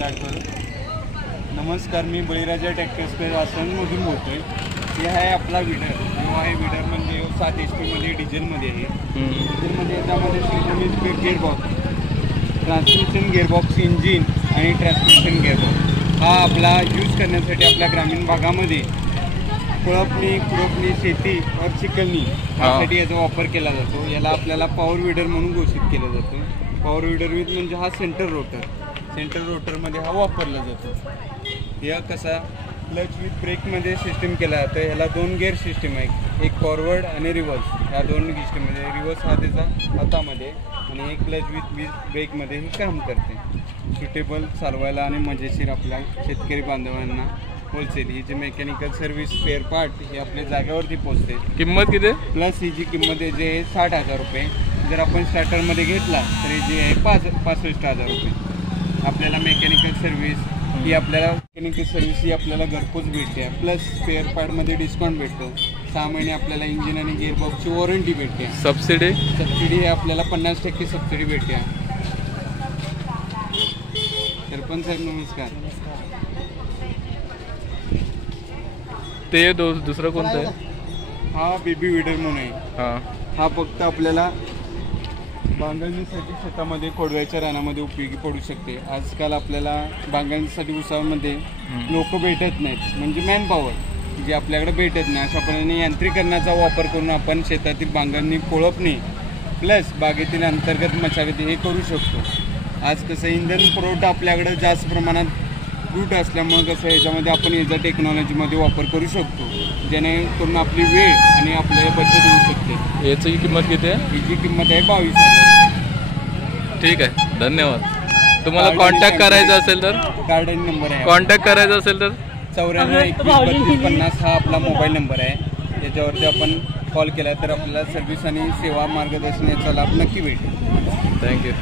Start करू. नमस्कार, मी बळीराजा tractors आसनमधून बोलतोय. हे आहे आपला विडर. जो आहे विडर म्हणजे 7 HP मध्ये डिझेलमध्ये आहे. डिझेलमध्ये याच्यामध्ये system gearbox, transmission gearbox, engine आणि ट्रान्समिशन गिअरबॉक्स हा आपला यूज करण्यासाठी आपल्या ग्रामीण भागामध्ये खुरपणी शेती और चिखलणी यासाठी याचा वापर केला जातो. याला आपल्याला पॉवर विडर म्हणून घोषित केलं जातं. पॉवर विडर म्हणजे हा सेंटर रोटरमध्ये हा वापरला जातो. या कसा क्लच विथ ब्रेकमध्ये सिस्टम केला जातं. ह्याला 2 गिअर सिस्टम आहे, एक फॉरवर्ड आणि रिव्हर्स. ह्या 2 सिस्टममध्ये रिव्हर्स हा त्याचा हातामध्ये आणि एक क्लच विथ ब्रेकमध्ये हे काम करते. सुटेबल चालवायला आणि मजेशीर आपल्या शेतकरी बांधवांना होलसेल ही जी मेकॅनिकल सर्व्हिस स्पेअर पार्ट हे आपल्या जागेवरती पोहोचते. किंमत किती? प्लस ही जी किंमत आहे जे 60,000 रुपये. जर आपण स्टार्टरमध्ये घेतला तरी जे आहे 65,000 रुपये. आपल्याला मेकॅनिकल सर्व्हिस ही आपल्याला घरपोच भेटते. प्लस स्पेअर पार्टमध्ये डिस्काउंट भेटतो. 6 महिने आपल्याला इंजिन आणि गिअरबॉक्सची वॉरंटी भेटते. सबसिडी आपल्याला 50% सबसिडी भेटते. सरपंच साहेब नमस्कार. ते दुसरं कोणतं आहे? हा बेबी विडर म्हणून आहे. हा फक्त आपल्याला बांगडणीसाठी शेतामध्ये खोडव्याच्या रानामध्ये उपयोगी पडू शकते. आजकाल आपल्याला बांगडणीसाठी उसामध्ये लोक भेटत नाहीत, म्हणजे मॅन पॉवर जे आपल्याकडे भेटत नाही. अशा प्रमाणे यांत्रिकरणाचा वापर करून आपण शेतातील बांगडणी, कोळपणी प्लस बागेतील अंतर्गत मशागती हे करू शकतो. आज कसं इंधन पुरवठा आपल्याकडे जास्त प्रमाणात रूट असल्यामुळे कसं याच्यामध्ये आपण याचा टेक्नॉलॉजीमध्ये वापर करू शकतो, जेणेकरून आपली वेळ आणि आपल्याला बचत होऊ शकते. याची किंमत किती आहे? याची किंमत आहे 22,000. ठीक आहे, धन्यवाद. तुम्हाला कॉन्टॅक्ट करायचा असेल तर गार्डन नंबर आहे. कॉन्टॅक्ट करायचा असेल तर 94-21-32-50 हा आपला मोबाईल नंबर आहे. याच्यावरती आपण कॉल केला तर आपल्याला सर्व्हिस आणि सेवा मार्गदर्शन याचा लाभ नक्की भेटेल. थँक्यू.